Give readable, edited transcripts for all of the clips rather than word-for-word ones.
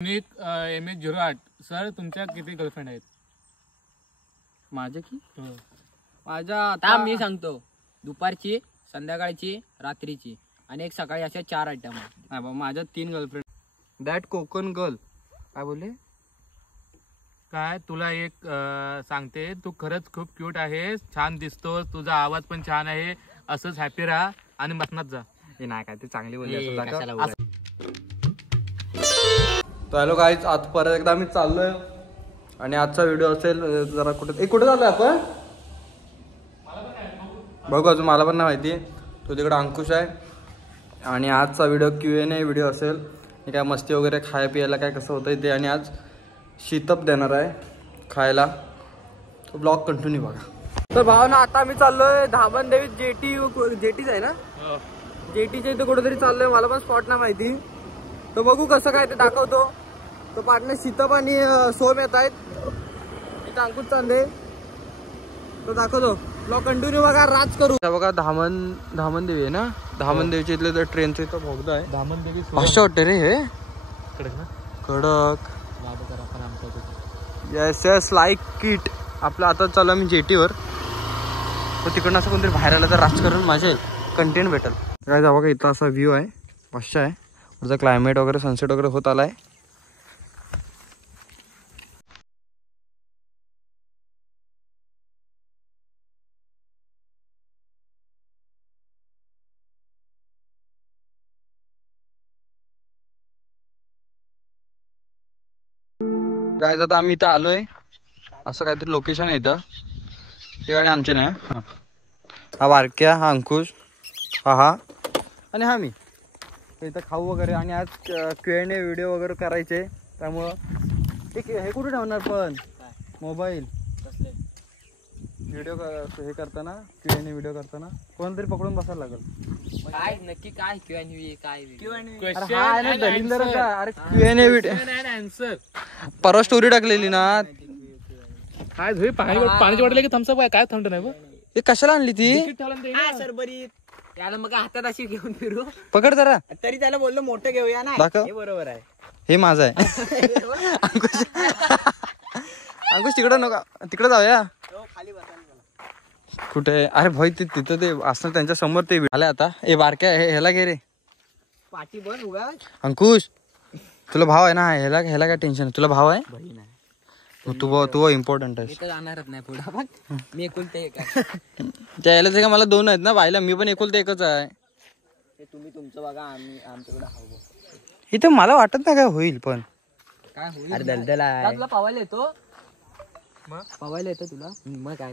MH08 sir, तुमच्या किती girlfriend आहेत? माझ्या की माझ्या आता मी सांगतो, दुपारची, संध्याकाळची, रात्रीची आणि एक सकाळी, अशा 4 आयटम आहेत. नाही बाबा, माझ्या 3 गर्लफ्रेंड. That Konkan girl. काय बोलले? काय तुला एक सांगते, तू खरंच खूप क्यूट आहेस, छान दिसतोस, तुझा आवाज पण छान आहे, असंच हॅपी राहा आणि मसनात जा. हे नाही काय ते चांगली बोलली. तर हॅलो गाईज, आज परत एकदा आम्ही चाललोय आणि आजचा व्हिडिओ असेल जरा कुठे चाललोय आपण बघू, अजून मला पण नाही माहिती. तो तिकडे अंकुश आहे आणि आजचा व्हिडिओ Q&A व्हिडिओ असेल. काय मस्ती वगैरे, खाया पियाला काय कसं होतं ते, आणि आज शीतप देणार आहे खायला. तो ब्लॉग कंटिन्यू बघा. तर भावना, आता आम्ही चाललोय धामणदेवी जेटीच आहे ना, जेटीच्या इथे कुठेतरी चाललोय. मला पण स्पॉट नाही माहिती, तर बघू कसं काय ते दाखवतो. तो पार्टनर शीतप आणि सोम येत आहेत, इथं अंकुश चालले, तो दाखवतो. ब्लॉग कंटिन्यू बघा, राज करू. बघा धामणदेवी आहे ना, धामणदेवीच्या इथले तर ट्रेनचं इथं भोगदा आहे. धामणदेवी भाषा वाटते रे हे, कडक ना, कडक. Yes yes, like kit. आपलं आता चालू आम्ही जेटीवर, तर तिकडनं असं कोणतरी बाहेर आलं तर राजकारण माझे कंटेंट भेटेल. काय जा बघा, इथं असा व्ह्यू आहे, भाषा आहे. वरचा क्लायमेट वगैरे, सनसेट वगैरे होत आलाय. काय आता आम्ही इथं आलोय, असं काहीतरी लोकेशन आहे इथं. ते गाडी आमचे नाही, हा बारक्या, हा अंकुश, हा आणि हा मी. इथं खाऊ वगैरे, आणि आज Q&A व्हिडिओ वगैरे करायचे, त्यामुळं हे कुठे ठेवणार पण मोबाईल व्हिडिओ हे करताना, Q&A व्हिडिओ करताना कोणतरी पकडून बसायला लागेल. काय नक्की काय Q&A काय अरे Q&A व्हिडिओ परवा स्टोरी टाकलेली ना. काय धुई पाण्याची वाटले की थम्सअप काय थंड नाही. हे कशाला आणली ती? सरबरी त्याला मग हातात अशी घेऊन फिरू, पकड जरा. तरी त्याला बोललो मोठं घेऊया ना. हे बरोबर आहे, हे माझं आहे. अंकुश अंकुश तिकडं नका, तिकडं जाऊया. खाली बसायला कुठे? अरे भाई ते तिथं ते असं त्यांच्या समोर ते आले. आता हे बारक्या ह्याला घे रे, पाठी बन उगा. अंकुश तुला भाव आहे ना, ह्याला काय टेन्शन? तुला भाव आहे? बहीण आहे. तू इम्पॉर्टंट आहे. मी तर जाणारच नाही पुढे, पण मी एकुलते एक आहे. त्या यायलाच का, मला 2 आहेत ना बायला, मी पण एकुलते एकच आहे. तुम्ही तुमचं बघा, आम्ही आमच्याकडे हवं. इथं मला वाटत नाही काय होईल, पण काय होईल? अरे दलदल आहे. तुला पवायला येतो, पवायला येतो तुला. मग काय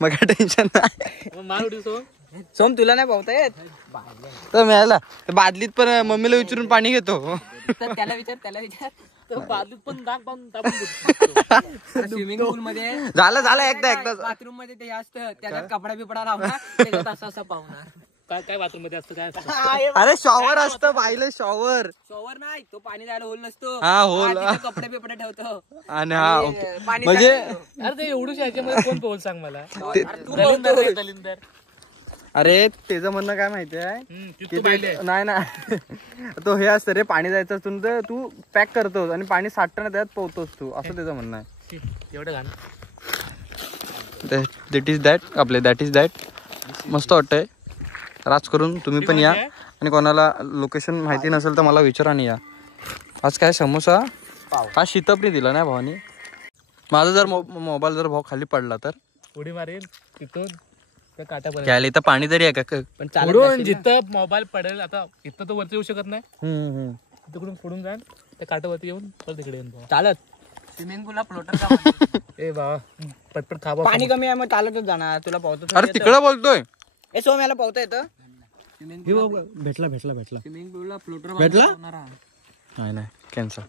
मग काय टेन्शन नाही. सोम तुला नाही पवता येत तर मिळाला बादलीत पण मम्मीला विचारून पाणी घेतो. त्याला विचार बाजूत पण स्विमिंग पूल मध्ये झालं एकदा बाथरूम मध्ये ते असतं, त्याच्यात कपडा बिपडा लावणार, त्याच्यात असं पाहुणार. काय बाथरूम मध्ये असतं काय? अरे शॉवर असतं बाईला, शॉवर नाही, तो पाणी जायला होल नसतो. हा, होल. कपडे बिपडे ठेवतो आणि हा म्हणजे अरे ते एवढूच याच्यामध्ये कोण पोहोल सांग मला. दलिंदर. अरे त्याचं म्हणणं काय माहितीये, नाही तो हे असतं रे, पाणी जायचं असून तर तू पॅक करतोस आणि पाणी साठताना त्यात पोहतोस तू, असं त्याचं म्हणणं आहे. एवढं घाण. That is that. मस्त वाटतंय. राज करून तुम्ही पण या, आणि कोणाला लोकेशन माहिती नसेल तर मला विचारा आणि या. आज काय समोसा हा शीतपने दिला नाही भावानी. माझा जर मोबाईल जर भाव खाली पडला तर उडी मारेल तिथून घ्यायला. इथं पाणी तरी आहे का? पण जिथं मोबाईल पडेल, आता इथं तो वरती येऊ शकत नाही, तिकडून पुढून जाईल त्या काटावरती येऊन परत तिकडे येऊन चालत. स्विमिंग पूलला फ्लोटर ए बाबा पटपट खा, पाणी कमी आहे मग चालतच जाणार. तुला पावतो. अरे तिकडं बोलतोय. ए सोम, याला पावता येतं? भेटला स्विमिंग पूलला फ्लोटर भेटला नाही कॅन्सल.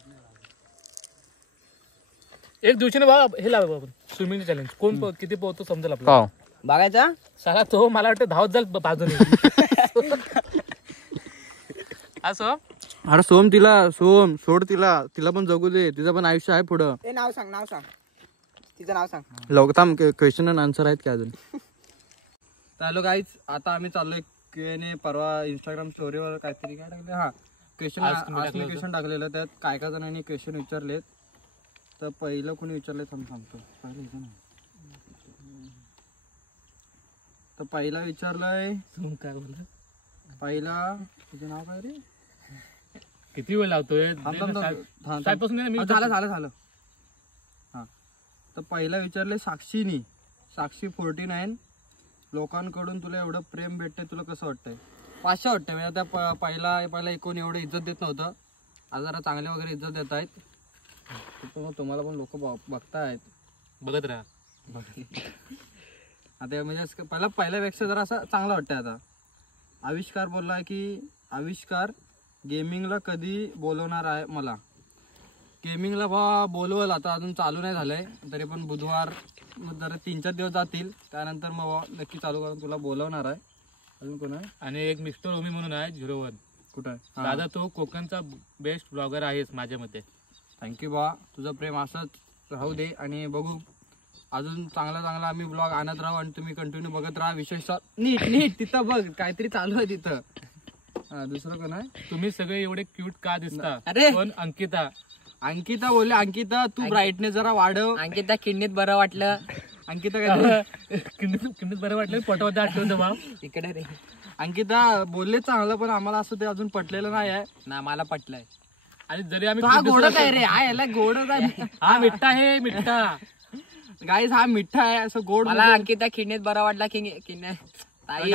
एक दिवशीने बाबा हे लाव स्विमिंग चॅलेंज, कोण किती पोहतो समजेल आपल्याला. बघायचा सगळा तो मला वाटतं धावत जाईल बाजूने. असं अरे सोम सोड तिला पण जगू दे, तिचं पण आयुष्य आहे पुढं. ते नाव सांग तिचं नाव सांग. लवकर क्वेश्चन अँड आन्सर आहेत की अजून. हॅलो गाईज, आता आम्ही चाललोय Q&A. परवा इंस्टाग्राम स्टोरीवर काहीतरी काय टाकलं, क्वेश्चन आज तुम्ही आज टाकलं मी होतं. क्वेश्चन टाकलेलं त्यात काय काय जणांनी क्वेश्चन विचारलेत. तर पहिलं कोणी विचारले सांगतो. पहिलं इथं नाही. तर पहिला विचारलंय काय बोला पहिला तुझं नाव काय रे? किती वेळ लावतोय थांब, थांब, थांब. थांब. साहेबपासून नाही ना, मी झालं हा. तर पहिला विचारले साक्षी 49 लोकांकडून तुला एवढं प्रेम भेटते तुला कसं वाटतंय? 500 वाटतंय. म्हणजे त्या पहिला एकूण एवढं इज्जत देत नव्हतं. आज जरा चांगले वगैरे इज्जत देत आहेत. तुम्हाला पण लोक बघतायत. बघत राहा. आता म्हणजे पहिल्यापेक्षा जरा असं चांगलं वाटतंय आता. आविष्कार बोलला की आविष्कार गेमिंगला कधी बोलवणार आहे मला? गेमिंगला बोलवल, आता अजून चालू नाही झालंय. तरी पण बुधवार जरा 3-4 दिवस जातील. त्यानंतर मग नक्की चालू करून तुला बोलवणार आहे. अजून कोण आहे? आणि एक मिस्टर ओमी म्हणून आहे 01. कुठं आहे? दादा तो कोकणचा बेस्ट ब्लॉगर आहेस माझ्या मते. थँक्यू बा. तुझं प्रेम असंच राहू दे आणि बघू अजून चांगला आम्ही ब्लॉग आणत राहू आणि तुम्ही कंटिन्यू बघत राहा. विशेषतः नीट तिथं बघ काहीतरी चालू आहे तिथं. दुसरं कोण आहे? तुम्ही सगळे एवढे क्यूट का दिसता? अरे! पण अंकिता बोलले. अंकिता तू ब्राईटनेस जरा वाढव. अंकिता किडनीत बरं वाटलं. अंकिता काय किंमत बरं वाटलं पोटामध्ये आठवतं भाव. इकडे रे अंकिता बोलले चांगलं पण आम्हाला असं ते अजून पटलेलं नाही आहे. ना, मला पटलंय. आणि जरी आम्ही हा गोड काय रे? हा याला गोड काय? हा मिठ्ठा आहे मिठ्ठा. गाईस हा मिठ्ठा आहे असं गोड. मला अंकिता किडनीत बरं वाटला की ताई.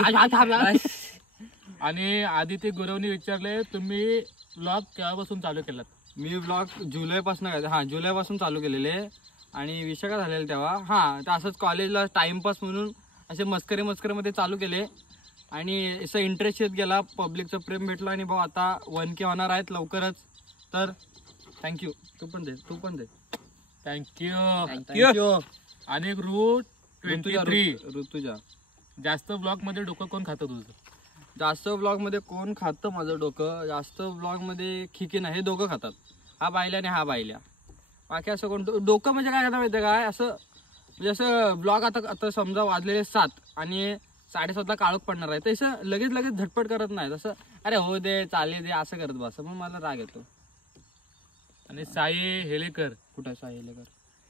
आणि आदित्य गुरवनी विचारले तुम्ही ब्लॉग केव्हापासून चालू केलात? मी ब्लॉग जुलैपासून चालू केलेले. आणि विषय काय झालेला तेव्हा तर असंच कॉलेजला टाइमपास म्हणून असे मस्करीमध्ये चालू केले. आणि असं इंटरेस्ट येत गेला. पब्लिकचं प्रेम भेटलं आणि भाऊ आता 1K होणार आहेत लवकरच. तर थँक्यू. तू पण दे. थँक्यू. आणि रूट 23 ऋतुजा. जास्त ब्लॉग मध्ये डोकं कोण खातं तुझं? जास्त ब्लॉग मध्ये कोण खातं माझं डोकं? जास्त ब्लॉग मध्ये खिकी नाही, हे दोघं खातात. हा बायल्या आणि हा बायल्या. बाकी असं कोण डोकं म्हणजे काय करता माहिती काय? असं म्हणजे असं ब्लॉग आता समजा वाजलेले 7 आणि 7:30ला काळोख पडणार आहे. तसं लगेच झटपट करत नाही. तसं अरे हो दे चाले दे असं करत बस. मग मला राग येतो. आणि साई हेलेकर. कुठं साहिल कर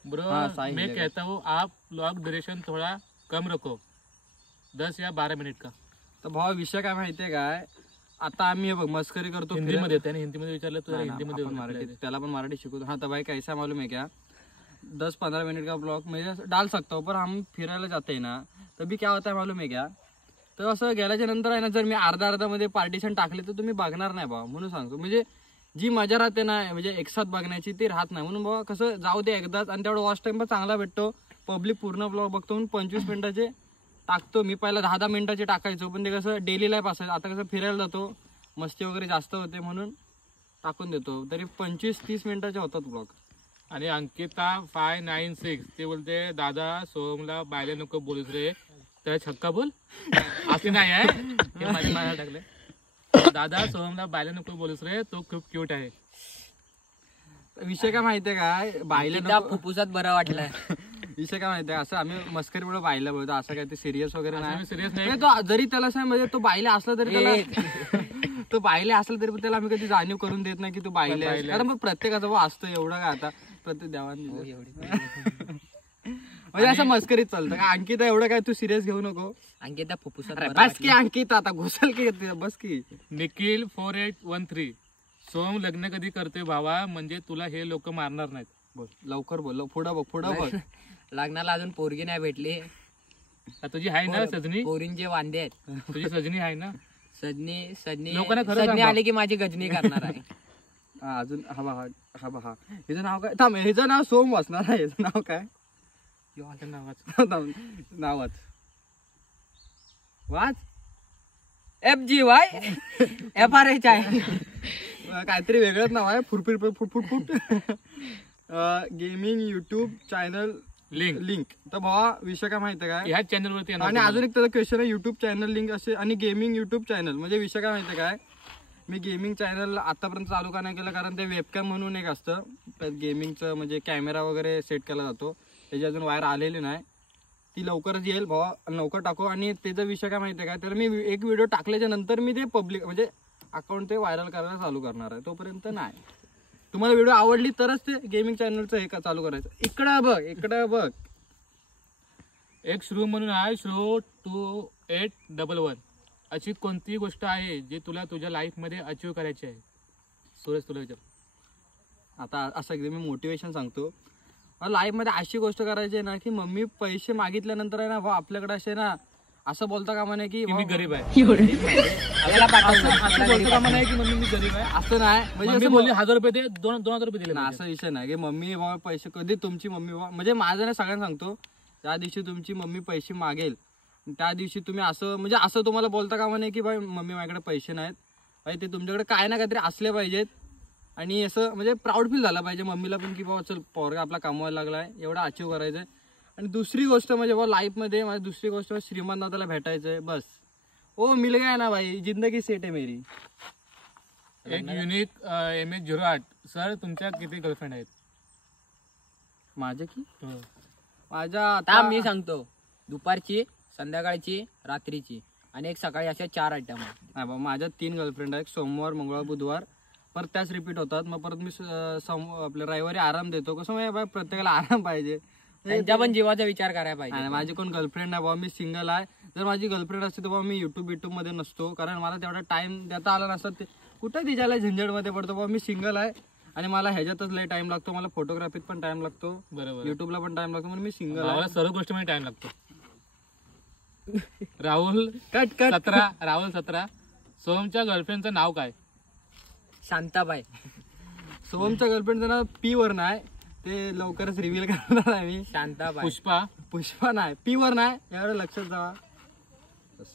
ब्रो हाँ, साई मैं हेलेकर. कहता हूँ आप ब्लॉग ड्यूरेशन थोड़ा कम रखो, 10 या 12 मिनिट का. तर भाऊ विषय काय माहितीये काय? आता आम्ही हे बघ मस्करी करतो हिंदीमध्ये त्याने हिंदीमध्ये विचारलं तुला हाँ, हिंदीमध्ये अपन उत्तर मराठी द्यायचं. त्याला पण मराठी शिकवतो. हाँ तो भाई कैसा मालूम है क्या? 10-15 मिनट का ब्लॉग मैं डाल सकता हूँ. पर हम फिरायला जाते हैं ना तभी क्या होता है मालूम है क्या? तर असं गेल्याच्या नंतर आहे ना जर मी अर्धा मध्ये पार्टिशन टाकले तर तुम्ही बघणार नाही भाऊ. म्हणून सांगतो म्हणजे जी मजा राहते ना म्हणजे एकसाथ बघण्याची ती राहत नाही. म्हणून बाबा कसं जाऊ दे एकदाच. आणि तेवढा वॉच टाइम पण चांगला भेटतो. पब्लिक पूर्ण ब्लॉग बघतो म्हणून 25 मिनिटाचे टाकतो. मी पहिला 10-10 मिनिटाचे टाकायचो पण ते कसं डेली लाईफ असायचं. आता कसं फिरायला जातो मस्ती वगैरे जास्त होते म्हणून टाकून देतो. तरी 25-30 मिनिटाचे होतात ब्लॉग. आणि अंकिता 596 ते बोलते दादा सोहमला बायला नको बोलूस रे तर छक्का बोल. असं नाही आहे हे माझ्या मागे टाकले. दादा सोहमला बायला नको बोलूस रे तो खूप क्यूट आहे. विषय काय माहितीये काय? बायला अंकिता नको- फुफ्फुसात बरं वाटलं. विषय काय माहितीये असं आम्ही मस्करीमुळे बायला बोलतो. असं काय ते सिरियस वगैरे नाही. सिरियस नाही. नाही, तो जरी त्याला असं म्हणजे तो बायला असला तरी त्याला तो बायले असला तरी पण त्याला आम्ही कधी जाणीव करून देत नाही की तू बायले आहेस. कारण मग प्रत्येकाचा भाऊ असतो एवढं काय आता प्रत्येक देवान म्हणजे असं मस्करीत चालतं का? अंकिता एवढं काय तू सिरियस घेऊ नको. अंकिता फुफ्फुसात अरे बरं बस की अंकिता आता घुसल की बस की. निखिल 4813 सोहम लग्न कधी करतोय भावा म्हणजे तुला हे लोक मारणार नाहीत. बोल लवकर बोल पुढं बघ वाटलं. लग्नाला अजून पोरगी नाही भेटली. तुझी आहे ना सजनी? पोरींचे वांदे आहेत. तुझी सजनी आहे ना? सजनी लोकांना खरं सांग आली की माझी गजनी करणार आहे. हा अजून हा बहा हिचं नाव काय? थांब हिचं नाव सोम वाचणार आहे. हिचं नाव काय? नावाच वाच FGY FRH आहे. काहीतरी वेगळंच नाव आहे. Foot gaming YouTube channel link. तर भावा विषय काय माहितीये काय? ह्या चॅनल वरती येणार आणि अजून एक त्याचा क्वेश्चन आहे युट्यूब चॅनल लिंक असे आणि गेमिंग युट्यूब चॅनल म्हणजे विषय काय माहितीये काय? मी गेमिंग चॅनल आतापर्यंत चालू का नाही केलं कारण ते वेबकॅम म्हणून एक असतं त्यात गेमिंगचं म्हणजे कॅमेरा वगैरे सेट केला जातो. त्याची अजून वायर आलेली नाही. ती लवकरच येईल भावा लवकर टाकू. आणि त्याचा विषय काय माहितीये काय? तर मी एक व्हिडिओ टाकल्याच्या नंतर मी ते पब्लिक म्हणजे अकाउंट ते व्हायरल करायला चालू करणार आहे, तोपर्यंत नाही. तुम्हाला व्हिडिओ आवडली तरच ते गेमिंग चॅनलचं हे चालू करायचं. इकडं बघ एक श्रू म्हणून आहे, श्रू 2811. अशी कोणती गोष्ट आहे जी तुला तुझ्या लाईफ मध्ये अचीव करायची आहे? सूरज तुला विचार. आता असं एकदम मी मोटिवेशन सांगतो. लाईफ मध्ये अशी गोष्ट करायची आहे ना की मम्मी पैसे मागितल्यानंतर आहे ना भाऊ आपल्याकडे असे ना असं बोलता कामा नाही की मी गरीब आहे, असं बोलता कामा नाही की मम्मी मी गरीब आहे, असं नाही. म्हणजे म्हणजे असं बोलली 1000 रुपये दे, 2000 रुपये दिले ना, असा विषय नाही की मम्मी बाबा पैसे कधी तुमची मम्मी बाबा म्हणजे माझं नाही सगळ्यांना सांगतो, ज्या दिवशी तुमची मम्मी पैसे मागेल त्या दिवशी तुम्ही असं म्हणजे असं तुम्हाला बोलता कामा नाही की भाई मम्मी माझ्याकडे पैसे नाहीत. भाई ते तुमच्याकडे काय ना काहीतरी असले पाहिजेत आणि असं म्हणजे प्राऊड फील झाला पाहिजे मम्मीला पण की बाबा चल पोरगा आपला कमवायला लागलाय, एवढा अचीव करायचंय. आणि दुसरी गोष्ट म्हणजे बाबा लाईफमध्ये माझी दुसरी गोष्ट श्रीमंत नात्याला भेटायचंय बस. ओ मिल गया ना भाई, जिंदगी सेट आहे मेरी. एक युनिक MH08. सर तुमच्या किती गर्लफ्रेंड आहेत? माझे की हो. माझ्या आता मी सांगतो, दुपारची, संध्याकाळची, रात्रीची आणि एक सकाळी अशा 4 आयटम. नाही बाबा माझ्या 3 गर्लफ्रेंड आहेत. सोमवार, मंगळवार, बुधवार परत त्याच रिपीट होतात. मग परत मी आपल्या रविवारी आराम देतो. कसं म्हणजे बाबा प्रत्येकाला आराम पाहिजे, त्यांच्या पण जीवाचा विचार करायला पाहिजे. आणि माझी कोण गर्लफ्रेंड नाही बाबा, मी सिंगल आहे. जर माझी गर्लफ्रेंड असते तर बाबा मी युट्यूब मध्ये नसतो, कारण मला तेवढा टाइम देता आला नसता. ते कुठं तिच्याला झंझटमध्ये पडतो बाबा. मी सिंगल आहे आणि मला ह्याच्यातच लय टाइम लागतो. मला फोटोग्राफीत पण टाइम लागतो, बरोबर, युट्यूबला पण टाइम लागतो, म्हणून मी सिंगल आहे. मला सर्व गोष्टीमध्ये टाइम लागतो. राहुल कट 17. सोहमच्या गर्लफ्रेंडचं नाव काय? शांताबाई. सोहमच्या गर्लफ्रेंडचं नाव P वर नाही, ते लवकरच रिव्हील करणार आहे मी. शांताबाई. पुष्पा नाही, P वर नाही, एवढं लक्षात जावा.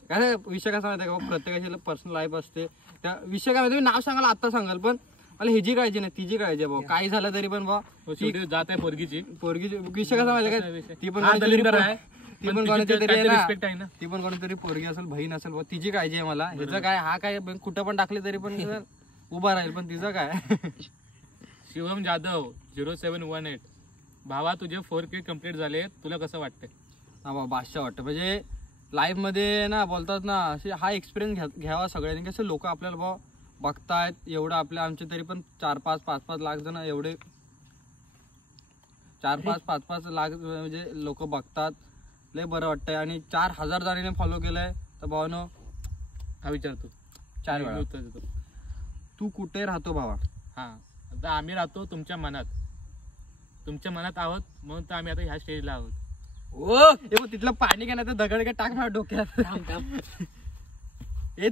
काय विषय कसा माहिती आहे का, प्रत्येकाची पर्सनल लाईफ असते. त्या विषय काय माहिती, नाव सांगायला आता सांगाल पण मला ह्याची काळजी नाही, तिची काळजी आहे भाऊ. काही झालं तरी पण भाऊ जात आहे पोरगीची विषय कसा माहिती आहे का, ती पण कोणीतरी पोरगी असेल, बहीण असेल, तिची काळजी आहे मला. ह्याचं काय, हा काय कुठं पण टाकले तरी पण उभा राहील, पण तिचं काय. शिवम जाधव 0718. भावा तुझे 4K कम्प्लीट झाले, तुला कसं वाटतंय? हा बाबा बादशाह वाटतं. म्हणजे लाईफ मध्ये ना बोलतात ना असे हा एक्सपिरियन्स घ्यावा सगळ्यांनी. कसं लोक आपल्याला भाऊ बघतायत एवढं, आपल्या आमचे तरी पण 4-5 लाख जण एवढे 4-5 लाख म्हणजे लोक बघतात, लय बरं वाटतंय. आणि 4000 जणांनी फॉलो केलंय तर भावानो हा विचारतो 4 वेळा. उत्तर देतो. तू कुठे राहतो भावा? हा, आता आम्ही राहतो तुमच्या मनात आहोत, म्हणून तर आम्ही आता ह्या स्टेजला आहोत. तिथलं पाणी काय नाही तर दगड काय टाक माझ्या डोक्यात.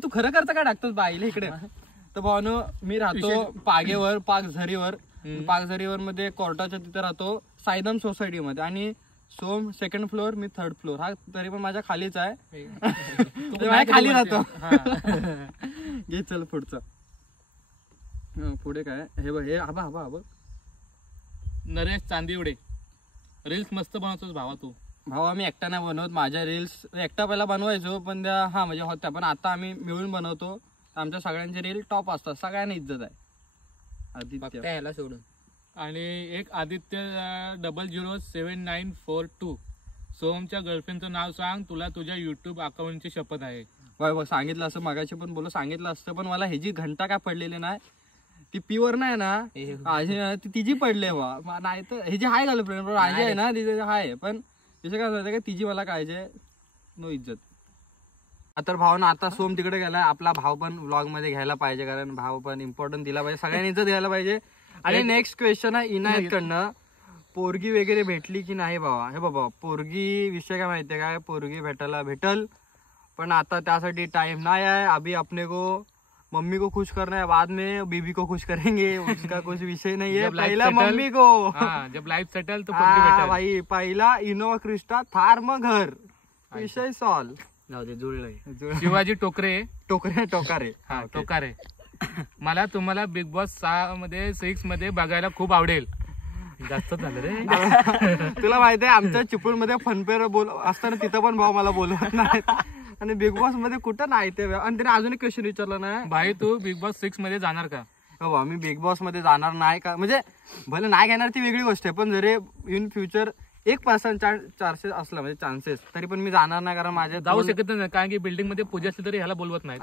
तू खरं करता काय टाकतोस बाईला इकडे? तर भावानो मी राहतो पागेवर, पाकझरीवर मध्ये कोर्टाच्या तिथे राहतो, सायदम सोसायटी मध्ये. आणि सोम 2nd फ्लोअर, मी 3rd फ्लोअर. हा तरी पण माझ्या खालीच आहे, माझ्या खाली राहतो. घे चल पुढचं. पुढे काय हे बघ, हे आबा बघ. नरेश चांदिवडे. रील्स मस्त बनवतोस भावा तू. भावा मी एकटा नाही बनवत, माझ्या रील्स एकटा पहिला बनवायचो पण त्या म्हणजे होत्या, पण आता आम्ही मिळून बनवतो. आमच्या सगळ्यांचे रील टॉप असतात, सगळ्यांना इज्जत आहे. आदित्य ह्याला सोडून. आणि एक आदित्य 007942. सोहमच्या गर्लफ्रेंडचं नाव सांग, तुला तुझ्या युट्यूब अकाउंटची शपथ आहे. बघ सांगितलं असं मगाशी पण बोललो, सांगितलं असतं पण मला ह्याची घंटा काय पडलेली नाही. ती P वर नाही ना, तिची पडले बा. नाही तर ह्याची हाय गर्लफ्रेंड माझी आहे ना, तिचे हाय. पण तिचं काय होतं का, तिची मला काळजी आहे, नो इज्जत. तर भावना आता सोम तिकडे गेलाय, आपला भाव पण व्लॉग मध्ये घ्यायला पाहिजे, कारण भाव पण इम्पॉर्टंट दिला पाहिजे, सगळ्यांनी इज्जत घ्यायला पाहिजे. आणि नेक्स्ट क्वेश्चन आहे इनायत कडनं, पोरगी वगैरे भेटली की नाही भावा? हे बाबा पोरगी विषय काय माहितीये काय, पोरगी भेटल पण आता त्यासाठी टाइम नहीं है. अभी अपने को मम्मी को खुश करना है, बाद में बीबी को खुश करेंगे, उसका कुछ विषय नहीं है. पहला मम्मी को, जब लाइफ सेटल तो भाई पहिला इनोवा क्रिस्टा, थार मग घर, विषय सॉल्व. शिवाजी टोकारे. मला तुम्हाला बिग बॉस 6 मध्ये बघायला खूप आवडेल. जास्त झालं रे. तुला माहितीये आमच्या चिपळूणमध्ये फनफेअर असताना तिथं पण भाऊ मला बोलवत नाही, आणि बिग बॉस मध्ये कुठं नाही ते. आणि त्याने अजून एक क्वेश्चन विचारलं ना, भाई तू बिग बॉस 6 मध्ये जाणार का? हो मी बिग बॉस मध्ये जाणार नाही का, म्हणजे भले नाही घेणार ती वेगळी गोष्ट आहे, पण जरी इन फ्युचर 1% 400 असला म्हणजे चान्सेस तरी पण मी जाणार नाही, कारण माझ्या जाऊ शकत नाही कारण की बिल्डिंग मध्ये पूजा असली तरी ह्याला बोलवत नाही.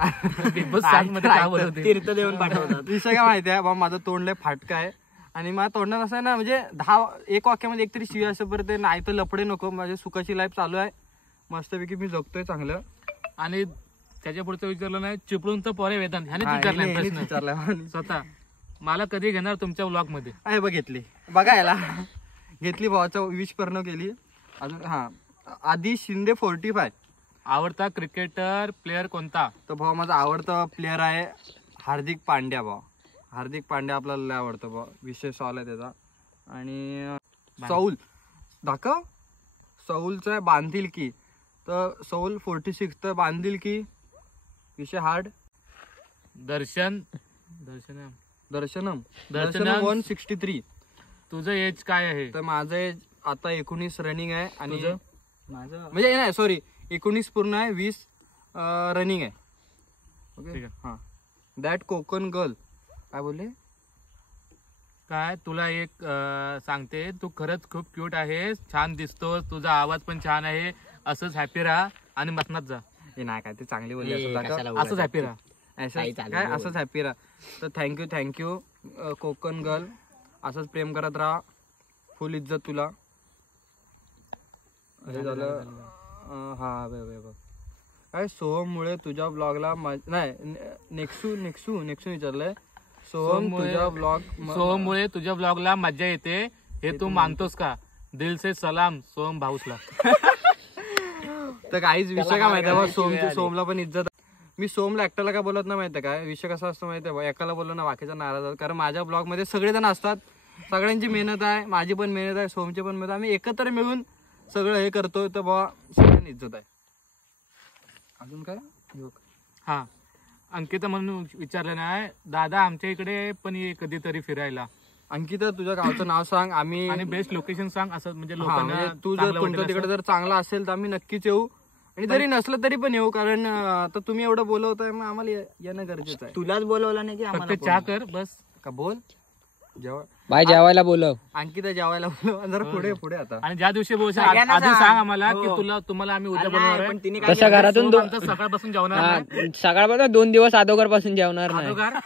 बिग बॉस 7 मध्ये काय बोलवते तीर्थ देऊन पाठवतात. विषय काय माहिती आहे बा, माझं तोंड लय फाटका आहे आणि मला तोंडात असं आहे ना, म्हणजे 1 वाक्यामध्ये एकतरी शिवी असं परत नाही तर लपडे नको. माझी सुखाची लाईफ चालू आहे मस्तपैकी, मी जगतोय चांगलं. आणि त्याच्या पुढचं विचारलं नाही चिपळून तर पोरे वेदन ह्याने विचारलाय प्रश्न विचारलाय स्वतः. मला कधी घेणार तुमच्या ब्लॉग मध्ये? आहे बघ घेतली बघा याला घेतली भावाचा विश पूर्ण केली. अजून हा आधी शिंदे 45. आवडता क्रिकेटर प्लेअर कोणता? तर भाऊ माझा आवडता प्लेअर आहे हार्दिक पांड्या. भाऊ हार्दिक पांड्या आपल्याला लय आवडतो भाऊ, विषय सॉल्व आहे त्याचा. आणि सौल दाखव, सौलचा आहे बांधील की, तर सौल 46 तर बांधील की विषय हार्ड. दर्शनम 163. तुझं एज काय आहे? तर माझं एज आता 19 रनिंग आहे. आणि माझं म्हणजे नाही सॉरी 19 पूर्ण आहे, 20 रनिंग आहे. ठीक ओके आहे. हा. दॅट कोकण गर्ल काय बोलले? काय तुला एक सांगते, तू खरंच खूप क्यूट आहेस, छान दिसतोस, तुझा आवाज पण छान आहे, असंच हॅपी राहा आणि मसनात जा. हे नाही काय ते चांगली बोलली ए, असं कशाला दाखव. असंच हॅपी राहा. काही चालेल, काय बोल. असंच हॅपी राहा. तर थँक्यू कोकण गर्ल, असंच प्रेम करत राहा, फुल इज्जत तुला. हे झालं. हा बघ काय सोहममुळे तुझ्या ब्लॉगला नाही नेक्सू विचारलंय. सोहम तुझ्या ब्लॉग सोहममुळे तुझ्या ब्लॉगला मजा येते हे तू मानतोस का? दिल से सलाम सोहम भाऊसला. तर काहीच विषय काय माहिती आहे, सोमला पण इज्जत. मी सोमला एकट्याला काय बोलत नाही माहितीये काय विषय कसा असतो माहितीये बा, एकाला बोललो ना बाकीचा नाराज होतात. कारण माझ्या ब्लॉग मध्ये सगळेजण असतात, सगळ्यांची मेहनत आहे, माझी पण मेहनत आहे, सोमची पण मेहनत, आम्ही एकत्र मिळून सगळं हे करतोय. तर बा सगळ्यांनी इज्जत आहे. अजून काय? हा अंकिता म्हणून विचारलं नाही, दादा आमच्या इकडे पण ये कधीतरी फिरायला. अंकिता तुझ्या गावचं नाव सांग आणि आणि बेस्ट लोकेशन सांग, असं म्हणजे हा, लोकांना म्हणजे तू जर चांगलं तुमचं वाटेल तिकडे असं. जर चांगला असेल तर आम्ही नक्कीच येऊ, आणि जरी नसलं तरी पण येऊ. कारण आता तुम्ही एवढं बोलवताय मग आम्हाला येणं गरजेचं आहे. तुलाच बोलवलं नाही की आम्हाला फक्त चहा कर बस. का बोल जेव्हा बाय जेवायला बोलव. अंकिता जेवायला बोलव. जरा पुढे आता. आणि ज्या दिवशी बोलशील सगळ्यांना आधी सांग. सांग आम्हाला हो. की तुम्हाला आम्ही उद्या नाही, बनवणार पण आहे. तिने काय तसं केलं? घरातून सोहम आमचं सकाळपासून जेवणार नाही. सकाळपासून 2 दिवस अगोदर पासून जेवणार नाही. अगोदर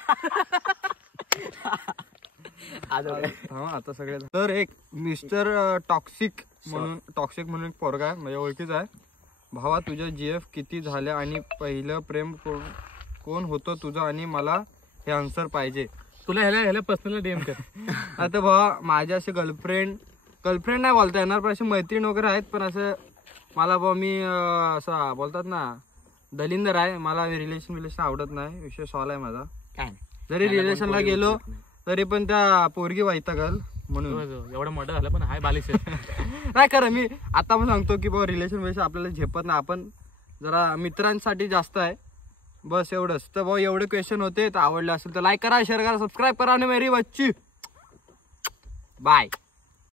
हा आता सगळे. तर एक मिस्टर टॉक्सिक म्हणून एक पोरगा आहे, माझ्या ओळखीचा आहे. भावा तुझ्या जीएफ किती झाल्या आणि पहिलं प्रेम कोण होतं तुझं, आणि मला हे आन्सर पाहिजे. तुला ह्याला पर्सनल डीएम कर. आता भावा माझ्या असे गर्लफ्रेंड नाही बोलता येणार, पण असे मैत्रीण वगैरे आहेत. पण असं मला भाऊ मी असं बोलतात ना दलिंदर आहे, मला रिलेशन आवडत नाही. विषय सॉल्व आहे माझा. काय? जरी रिलेशनला गेलो तरी पण त्या पोरगी वैतागल म्हणून. एवढं मोठं झालं पण हाय बालिश आहे. नाही खरं मी आता पण सांगतो की बाबा रिलेशन आपल्याला झेपत नाही, आपण जरा मित्रांसाठी जास्त आहे, बस एवढंच. तर भाऊ एवढे क्वेश्चन होते, तर आवडले असेल तर लाईक करा, शेअर करा, सबस्क्राईब करा आणि मेरी बच्ची बाय.